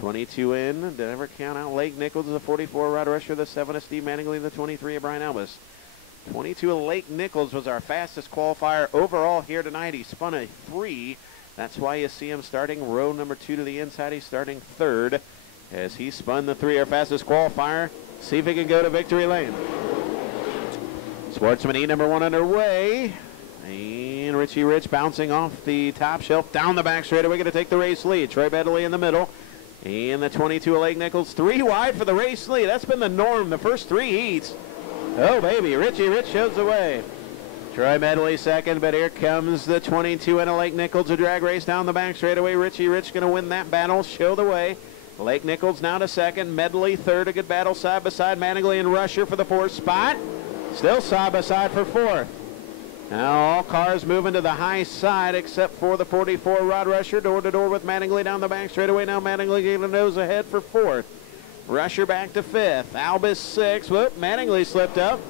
22 in. Did I ever count out Lake Nichols as a 44 Rod Rusher, the 7 of Steve Mattingly, the 23 of Brian Elvis. 22 of Lake Nichols was our fastest qualifier overall here tonight. He spun a 3. That's why you see him starting row number 2 to the inside. He's starting 3rd as he spun the 3, our fastest qualifier. See if he can go to victory lane. Sportsman heat number 1 underway. And Richie Rich bouncing off the top shelf down the back straightaway, going to take the race lead. Troy Medley in the middle. And the 22 of Lake Nichols, 3 wide for the race lead. That's been the norm the first 3 heats. Oh, baby, Richie Rich shows the way. Troy Medley second, but here comes the 22 in a Lake Nichols, a drag race down the back straightaway. Richie Rich going to win that battle, show the way. Lake Nichols now to second, Medley third, a good battle side by side. Mattingly and Rusher for the 4th spot. Still side by side for 4th. Now all cars moving to the high side except for the 44 Rod Rusher, door to door with Mattingly down the back straightaway. Now Mattingly getting a nose ahead for 4th. Rusher back to 5th. Albus 6th. Whoop, Mattingly slipped up.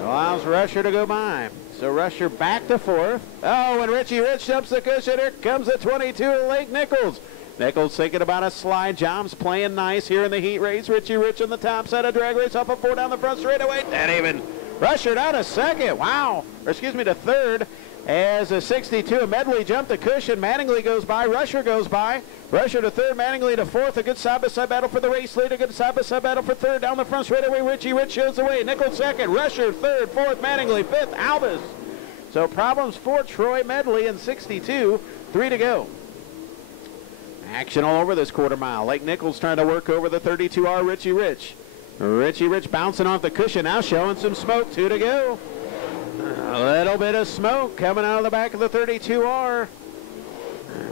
Allows Rusher to go by. So Rusher back to 4th. Oh, and Richie Rich jumps the cushion. Here comes the 22 of Lake Nichols. Nichols thinking about a slide. Jobs playing nice here in the heat race. Richie Rich on the top side of drag race off of 4 down the front straightaway. Dead even. Rusher down to 2nd. Wow. Or excuse me, to 3rd. As a 62 Medley jumped the cushion. Mattingly goes by. Rusher goes by. Rusher to 3rd. Mattingly to 4th. A good side-by-side battle for the race lead. A good side-by-side battle for 3rd. Down the front straightaway. Richie Rich shows the way. Nichols 2nd. Rusher 3rd. 4th. Mattingly 5th. Albus. So problems for Troy Medley in 62. 3 to go. Action all over this quarter mile. Lake Nichols trying to work over the 32R Richie Rich. Richie Rich bouncing off the cushion now, showing some smoke. 2 to go. A little bit of smoke coming out of the back of the 32R.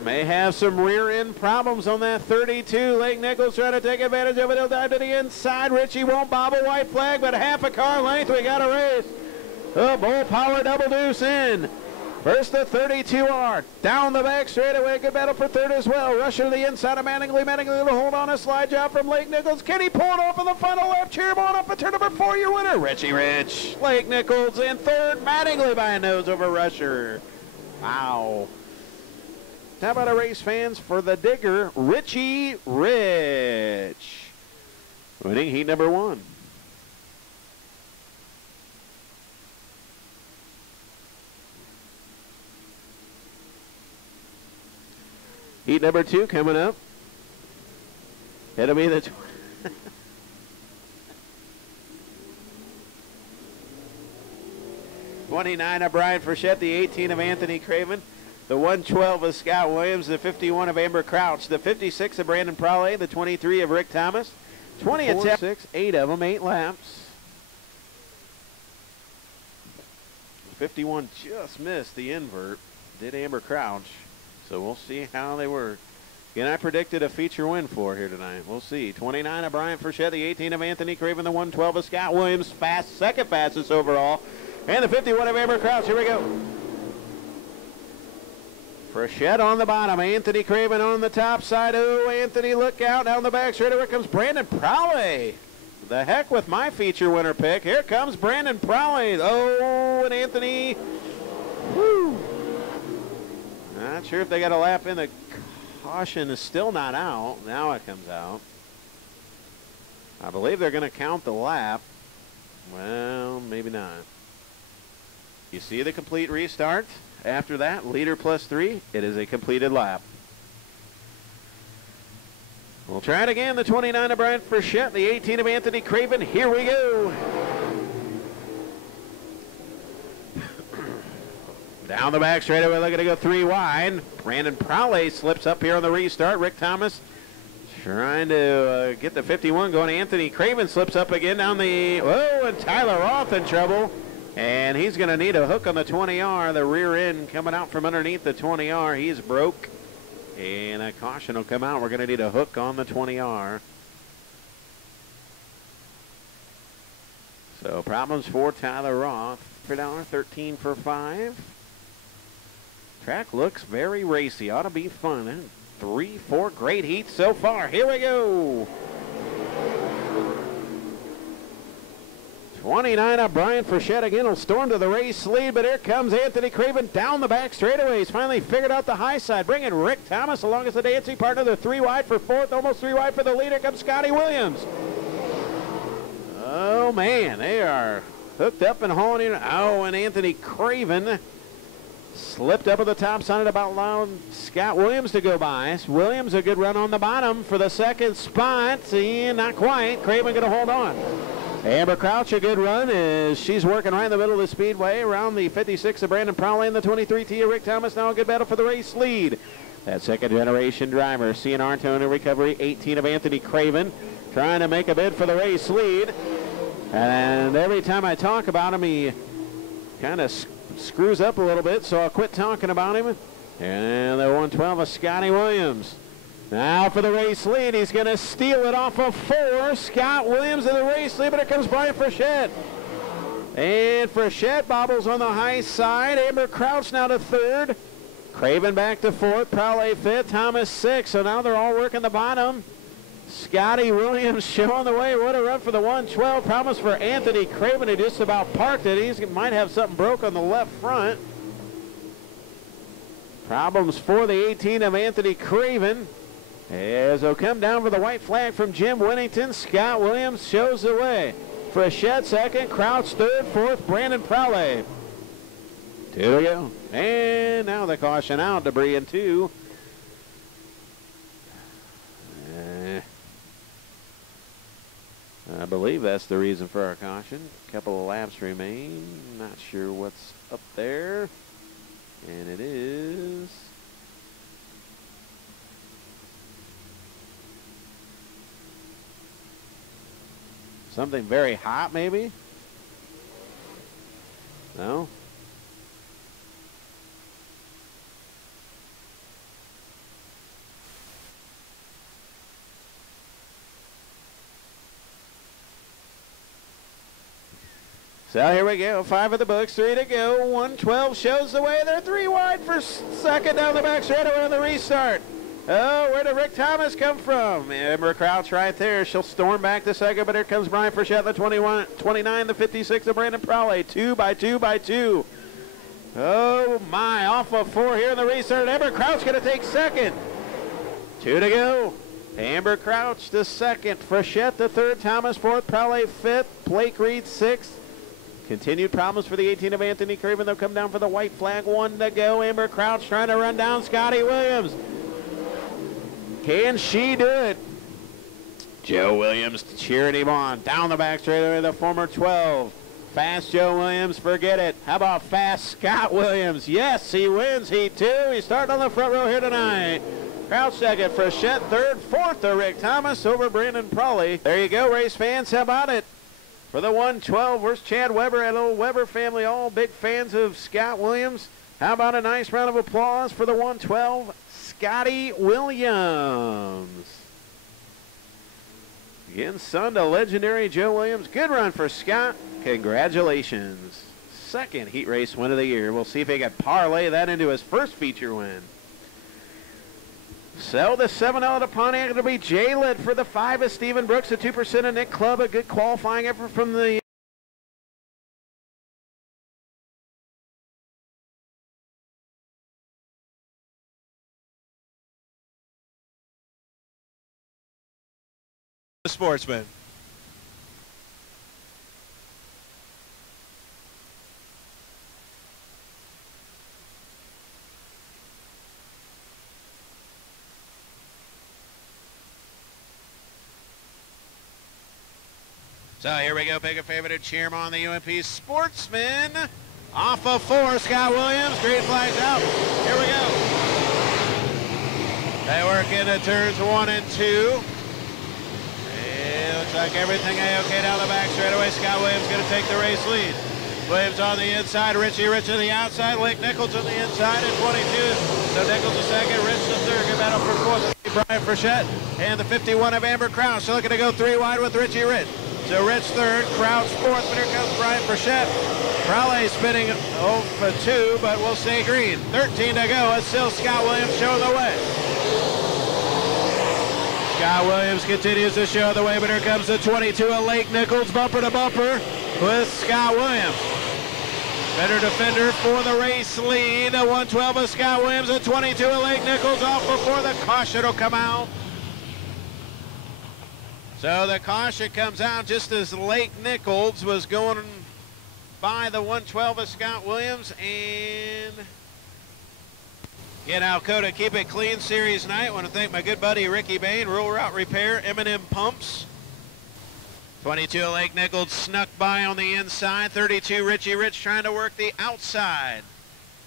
May have some rear end problems on that 32. Lake Nichols trying to take advantage of it. He'll dive to the inside. Richie won't bob a white flag, but half a car length. We got a race. Oh, bull power double deuce in. First the 32R, down the back straightaway, good battle for 3rd as well. Rusher to the inside of Mattingly. Mattingly will hold on a slide job from Lake Nichols. Can he pull it off in the final lap? Cheer on up at turn number 4, your winner, Richie Rich. Lake Nichols in 3rd, Mattingly by a nose over Rusher. Wow. How about a race fans for the Digger, Richie Rich. Winning heat number 1. Heat number 2 coming up. It'll be the 29 of Brian Frechette, the 18 of Anthony Craven, the 112 of Scott Williams, the 51 of Amber Crouch, the 56 of Brandon Prale, the 23 of Rick Thomas, 20 of 6, 8 of them, 8 laps. 51 just missed the invert, did Amber Crouch. So we'll see how they work. Again, I predicted a feature win for here tonight. We'll see. 29 of Brian Frechette, the 18 of Anthony Craven, the 112 of Scott Williams, second fastest overall, and the 51 of Amber Crouch. Here we go. Frechette on the bottom, Anthony Craven on the top side. Oh, Anthony, look out. Down the back straight. Here comes Brandon Prale. The heck with my feature winner pick. Here comes Brandon Prale. Oh, and Anthony. Woo. Not sure if they got a lap in. The caution is still not out. Now it comes out. I believe they're going to count the lap. Well, maybe not. You see the complete restart. After that, leader plus 3. It is a completed lap. We'll try it again. The 29 of Brian Frechette, the 18 of Anthony Craven. Here we go. Down the back straightaway, looking to go 3 wide. Brandon Prale slips up here on the restart. Rick Thomas trying to get the 51 going. Anthony Craven slips up again down the, oh, and Tyler Roth in trouble. And he's going to need a hook on the 20R. The rear end coming out from underneath the 20R. He's broke. And a caution will come out. We're going to need a hook on the 20R. So problems for Tyler Roth. For $1, 13 for 5. Track looks very racy. Ought to be fun. 3, 4 great heats so far. Here we go. 29 of Brian Frechette again will storm to the race lead, but here comes Anthony Craven down the back straightaway. He's finally figured out the high side, bringing Rick Thomas along as the dancing partner. They're 3 wide for fourth, almost 3 wide for the leader. Comes Scotty Williams. Oh man, they are hooked up and hauling in. Oh, and Anthony Craven slipped up at the top side, about allowing Scott Williams to go by. Williams a good run on the bottom for the second spot, and not quite. Craven going to hold on. Amber Crouch a good run as she's working right in the middle of the speedway around the 56 of Brandon Prowley and the 23T of Rick Thomas. Now a good battle for the race lead. That second generation driver, Cian Artone in recovery, 18 of Anthony Craven, trying to make a bid for the race lead. And every time I talk about him, he kind of screws up a little bit, so I'll quit talking about him. And the 112 of Scotty Williams. Now for the race lead, he's going to steal it off of 4. Scott Williams in the race lead, but here comes Brian Frechette. And Frechette bobbles on the high side. Amber Crouch now to 3rd. Craven back to 4th. Prowley 5th. Thomas 6th. So now they're all working the bottom. Scotty Williams showing the way. What a run for the 112. Promise for Anthony Craven. He just about parked it. He might have something broke on the left front. Problems for the 18 of Anthony Craven. As they'll come down for the white flag from Jim Winnington. Scott Williams shows the way. Frechette 2nd. Crouch 3rd. 4th. Brandon Prowley. 2 to go. And now the caution out. Debris in 2. I believe that's the reason for our caution. A couple of laps remain. Not sure what's up there. And it is something very hot, maybe? No? So here we go, 5 of the books, 3 to go. 112 shows the way. They're 3 wide for second down the back straightaway on the restart. Oh, where did Rick Thomas come from? Amber Crouch right there. She'll storm back to second, but here comes Brian Frechette, the 29, the 56 of Brandon Prowley. 2 by 2 by 2. Oh my, off of 4 here in the restart. Amber Crouch going to take second. 2 to go. Amber Crouch the second. Frechette the 3rd. Thomas 4th. Prowley 5th. Blake Reed 6th. Continued problems for the 18 of Anthony Craven. They'll come down for the white flag. 1 to go. Amber Crouch trying to run down Scotty Williams. Can she do it? Joe Williams cheering him on. Down the back straightaway, the former 12. Fast Joe Williams, forget it. How about fast Scott Williams? Yes, he wins Heat 2. He's starting on the front row here tonight. Crouch second. Frechette 3rd. 4th to Rick Thomas over Brandon Prowley. There you go, race fans. How about it? For the 112, where's Chad Weber and old Weber family, all big fans of Scott Williams. How about a nice round of applause for the 112, Scotty Williams. Again, son to legendary Joe Williams. Good run for Scott. Congratulations. Second heat race win of the year. We'll see if he can parlay that into his first feature win. So the 7-0 to Pontiac, it'll be J-Lid for the 5 of Stephen Brooks, a 2% of Nick Clubb, a good qualifying effort from the Sportsman. So here we go, pick a favorite to cheer him on, the UMP Sportsman. Off of 4, Scott Williams, green flags out. Here we go. They work into turns 1 and 2. It looks like everything A-OK down the back straightaway. Scott Williams going to take the race lead. Williams on the inside, Richie Rich on the outside, Lake Nichols on the inside at 22. So Nichols the second, Rich the third. Good battle for 4th, Brian Frechette. And the 51 of Amber Crouch. So looking to go 3 wide with Richie Rich. So Rich 3rd, Crouch 4th, but here comes Brian Frechette. Prowley spinning 0 for 2, but we'll stay green. 13 to go. It's still Scott Williams showing the way. Scott Williams continues to show the way, but here comes the 22 of Lake Nichols, bumper to bumper. with Scott Williams. Better defender for the race lead. The 112 of Scott Williams, the 22 of Lake Nichols off before the caution will come out. So the caution comes out just as Lake Nichols was going by the 112 of Scott Williams. And again, Alcoa Keep It Clean Series night. I want to thank my good buddy Ricky Bain, Rural Route Repair, M&M Pumps. 22 of Lake Nichols snuck by on the inside. 32 Richie Rich trying to work the outside.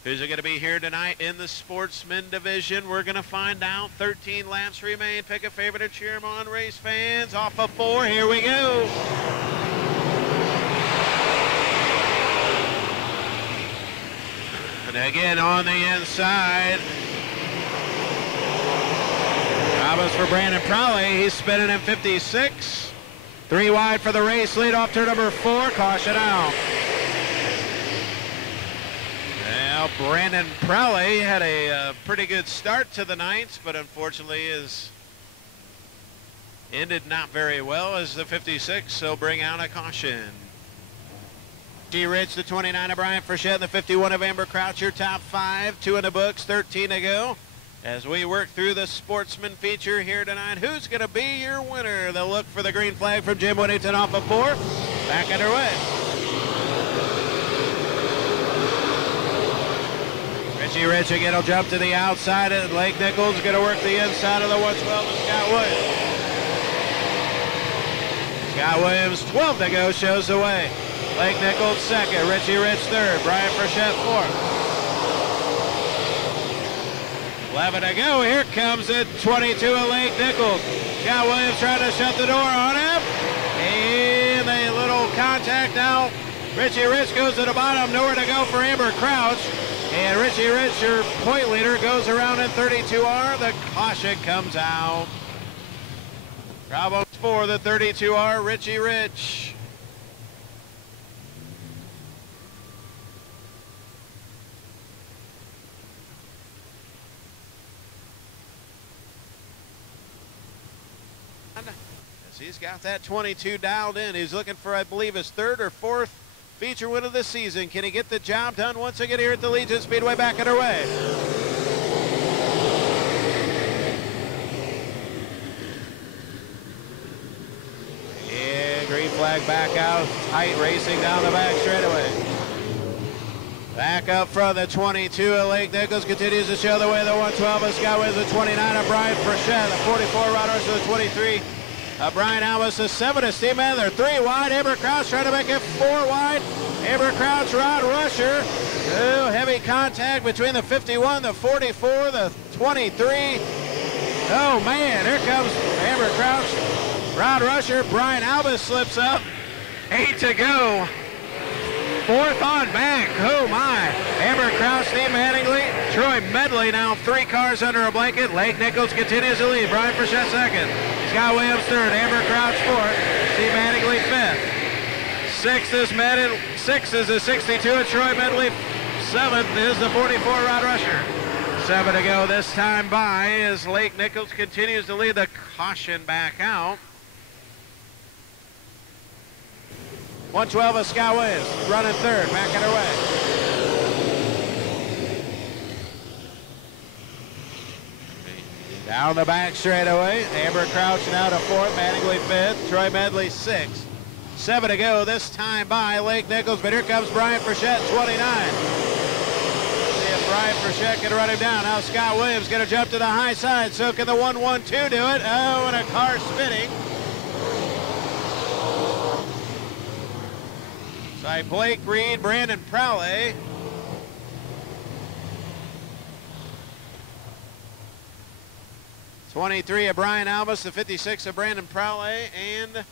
Who's going to be here tonight in the Sportsman division? We're going to find out. 13 laps remain. Pick a favorite and cheer 'em on, race fans. Off of 4. Here we go. And again on the inside. Robbins for Brandon Prowley. He's spinning in 56. 3 wide for the race lead off turn number 4. Caution out. Well, Brandon Prowley had a pretty good start to the night, but unfortunately is ended not very well as the 56, so bring out a caution. G. Rich, the 29 of Brian Frechette, the 51 of Amber Croucher, top 5, 2 in the books, 13 to go. As we work through the Sportsman feature here tonight, who's going to be your winner? They'll look for the green flag from Jim Whittington off of 4. Back underway. Richie Rich again will jump to the outside, and Lake Nichols going to work the inside of the 112 of Scott Williams. Scott Williams, 12 to go, shows the way. Lake Nichols second, Richie Rich third, Brian Frechette fourth. 11 to go. Here comes the 22 of Lake Nichols. Scott Williams trying to shut the door on him. And a little contact now. Richie Rich goes to the bottom. Nowhere to go for Amber Crouch. And Richie Rich, your point leader, goes around in 32R. The caution comes out. Bravo for the 32R, Richie Rich. He's got that 22 dialed in. He's looking for, I believe, his 3rd or 4th feature win of the season. Can he get the job done once again here at the Legion Speedway back underway? Yeah, green flag back out. Tight racing down the back straightaway. Back up front, the 22 of Lake Nichols continues to show the way. The 112 of Scott Williams, the 29 of Brian Frechette, the 44 Rod Rusher, the 23 Brian Albus, the 7 of Steve Mann. They're 3 wide. Amber Crouch trying to make it 4 wide. Amber Crouch, Rod Rusher. Oh, heavy contact between the 51, the 44, the 23. Oh, man, here comes Amber Crouch. Rod Rusher, Brian Albus slips up. 8 to go. 4th on back. Oh, my. Amber Crouch, Steve Mattingly. Troy Medley now 3 cars under a blanket. Lake Nichols continues to lead. Brian Frechette second. Scott Williams third. Amber Crouch fourth. Steve Mattingly fifth. 6th is the 62 of Troy Medley. 7th is the 44 Rod Rusher. 7 to go this time by as Lake Nichols continues to lead. The caution back out. 112 of Scott Williams running third, back underway. Down the back straightaway. Amber Crouch now to 4th, Mattingly 5th, Troy Medley 6th. 7 to go this time by Lake Nichols, but here comes Brian Frechette, 29. See if Brian Frechette can run him down. Now Scott Williams going to jump to the high side, so can the 112 do it? Oh, and a car spinning. Side Blake Reed, Brandon Prowley. '23 of Brian Albus, the 56 of Brandon Prowley, and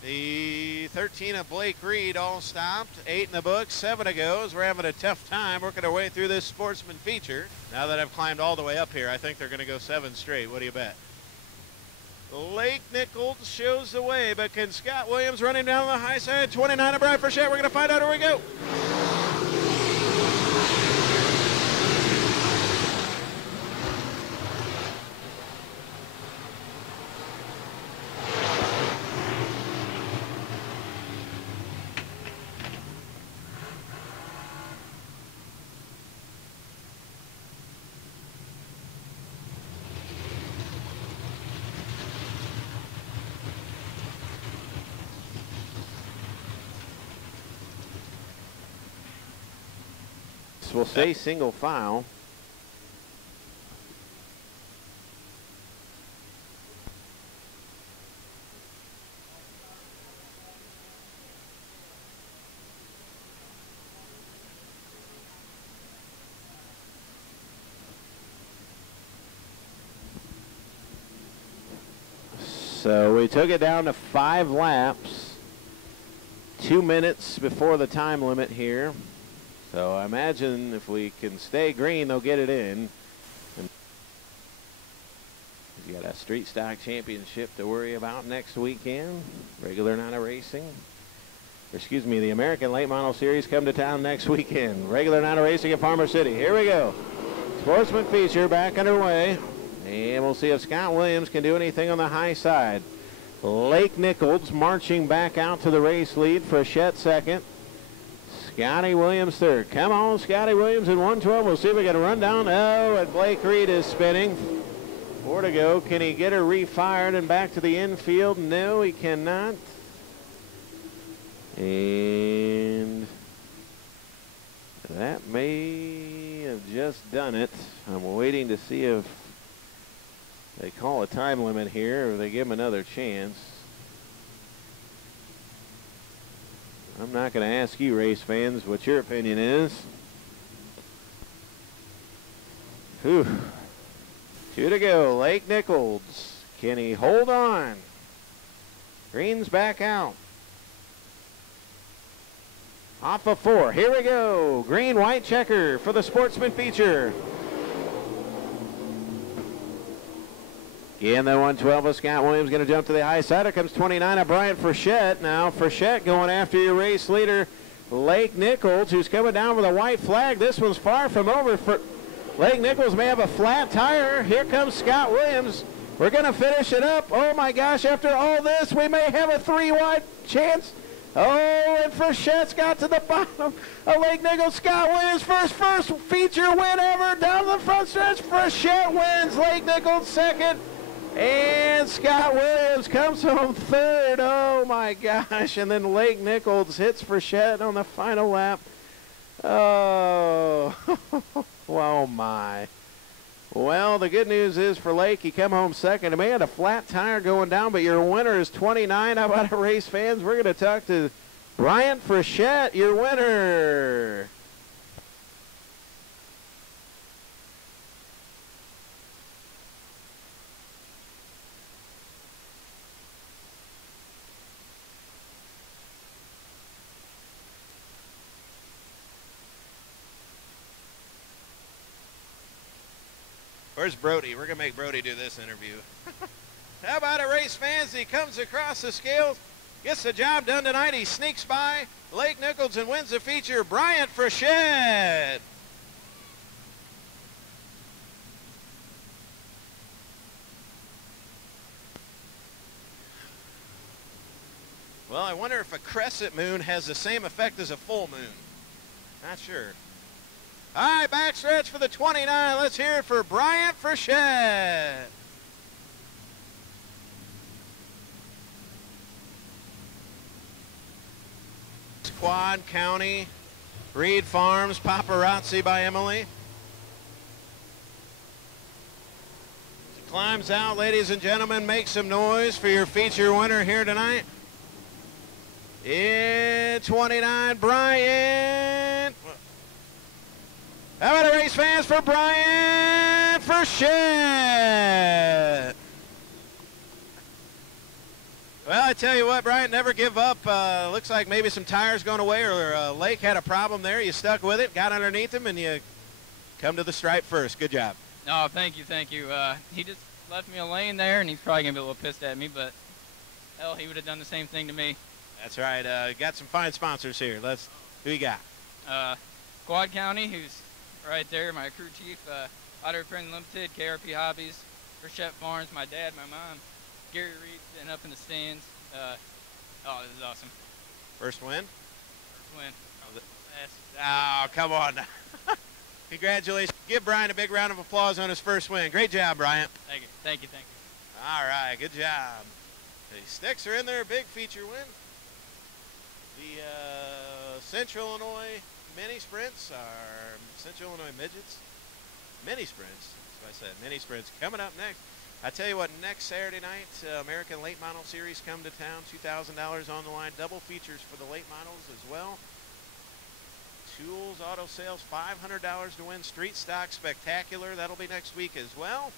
the 13 of Blake Reed all stopped. 8 in the books, 7 to go as we're having a tough time working our way through this Sportsman feature. Now that I've climbed all the way up here, I think they're going to go 7 straight. What do you bet? Lake Nichols shows the way, but can Scott Williams running down the high side? 29 of Brian Frechette. We're going to find out. Here we go. will say single file. So we took it down to 5 laps, 2 minutes before the time limit here. So I imagine if we can stay green, they'll get it in. And you got a street stock championship to worry about next weekend. Regular night of racing. Or excuse me, the American Late Model Series come to town next weekend. Regular night of racing at Farmer City. Here we go. Sportsman feature back underway. And we'll see if Scott Williams can do anything on the high side. Lake Nichols marching back out to the race lead. Frechette second. Scotty Williams third. Come on, Scotty Williams in 112. We'll see if we get a run down. Oh, and Blake Reed is spinning. 4 to go. Can he get her refired and back to the infield? No, he cannot. And that may have just done it. I'm waiting to see if they call a time limit here or they give him another chance. I'm not going to ask you, race fans, what your opinion is. Whew. 2 to go. Lake Nichols. Can he hold on? Green's back out. Off of 4. Here we go. Green, white checker for the Sportsman feature. In the 112 of Scott Williams, going to jump to the high side. Here comes 29 of Bryant Frechette. Now Frechette going after your race leader, Lake Nichols, who's coming down with a white flag. This one's far from over. For Lake Nichols may have a flat tire. Here comes Scott Williams. We're going to finish it up. Oh my gosh, after all this, we may have a 3-wide chance. Oh, and Frechette's got to the bottom of Lake Nichols. Scott Williams, first feature win ever down the front stretch. Frechette wins. Lake Nichols second. And Scott Williams comes home third. Oh my gosh. And then Lake Nichols hits Frechette on the final lap. Oh, oh my. Well, the good news is for Lake, he come home second. He may have a flat tire going down, but your winner is 29. How about it, race fans? We're going to talk to Bryant Frechette, your winner. Where's Brody? We're going to make Brody do this interview. How about it, race fans? He comes across the scales, gets the job done tonight. He sneaks by Lake Nichols and wins the feature. Bryant Frechette. Well, I wonder if a crescent moon has the same effect as a full moon. Not sure. All right, backstretch for the 29. Let's hear it for Bryant Frechette. Quad County, Reed Farms, Paparazzi by Emily. She climbs out, ladies and gentlemen. Make some noise for your feature winner here tonight. In 29, Bryant. How about a race fans for Bryant Frechette? Well, I tell you what, Bryant, never give up. Looks like maybe some tires going away or Lake had a problem there. You stuck with it, got underneath him, and you come to the stripe first. Good job. No, thank you, thank you. He just left me a lane there, and he's probably going to be a little pissed at me, but hell, he would have done the same thing to me. That's right. Got some fine sponsors here. Who you got? Quad County, who's right there, my crew chief, Otter Friend Limited, KRP Hobbies, Frechette Farms, my dad, my mom, Gary Reed sitting up in the stands. Oh, this is awesome. First win? First win. Oh, come on. Congratulations. Give Bryant a big round of applause on his first win. Great job, Bryant. Thank you, thank you, thank you. All right, good job. The sticks are in there, big feature win. The Central Illinois mini sprints are Central Illinois midgets. Mini sprints, that's what I said, mini sprints coming up next. I tell you what, next Saturday night, American Late Model Series come to town, $2,000 on the line, double features for the late models as well. Tools Auto Sales, $500 to win. Street Stock Spectacular, that'll be next week as well.